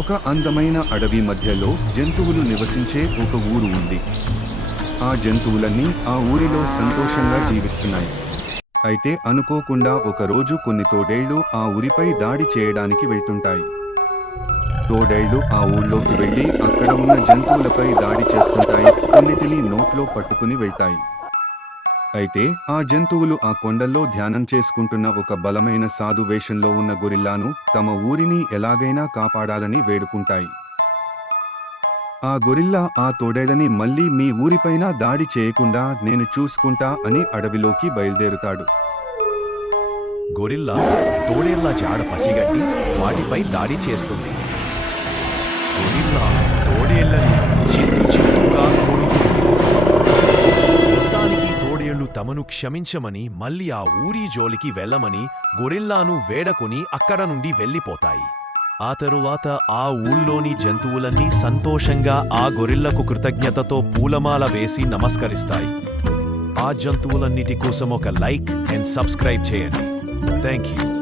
ఒక అందమైన అడవి మధ్యలో జంతువులు నివసించే ఒక ఊరు ఉంది. ఆ జంతువులన్నీ ఆ ఊరిలో సంతోషంగా జీవిస్తున్నాయి. అయితే అనుకోకుండా ఒకరోజు కొన్ని తోడేళ్లు ఆ ఊరిపై దాడి చేయడానికి వెళ్తుంటాయి. తోడేళ్లు ఆ ఊళ్ళోకి వెళ్లి అక్కడ ఉన్న జంతువులపై దాడి చేస్తుంటాయి, కొన్నిటిని నోట్లో పట్టుకుని వెళ్తాయి. అయితే ఆ జంతువులు ఆ కొండల్లో ధ్యానం చేసుకుంటున్న ఒక బలమైన సాధు వేషంలో ఉన్న గొరిల్లాను తమ ఊరిని ఎలాగైనా కాపాడాలని వేడుకుంటాయి. ఆ గొరిల్లా ఆ తోడేళ్ళని మళ్ళీ మీ ఊరిపైన దాడి చేయకుండా నేను చూసుకుంటా అని అడవిలోకి బయలుదేరుతాడు. గొరిల్లా తోడేళ్ల జాడ పసిగట్టి వాటిపై దాడి చేస్తుంది. గొరిల్లా తోడేళ్లను చిత్తుగా కొడుతుంది. మొత్తానికి తోడేళ్లు తమను క్షమించమని మళ్ళీ ఆ ఊరి జోలికి వెళ్ళమని గొరిల్లాను వేడుకొని అక్కడ నుండి వెళ్ళిపోతాయి. ఆ తరువాత ఆ ఊళ్ళోని జంతువులన్నీ సంతోషంగా ఆ గొరిల్లకు కృతజ్ఞతతో పూలమాల వేసి నమస్కరిస్తాయి. ఆ జంతువులన్నిటి కోసం ఒక లైక్ అండ్ సబ్స్క్రైబ్ చేయండి. Thank you.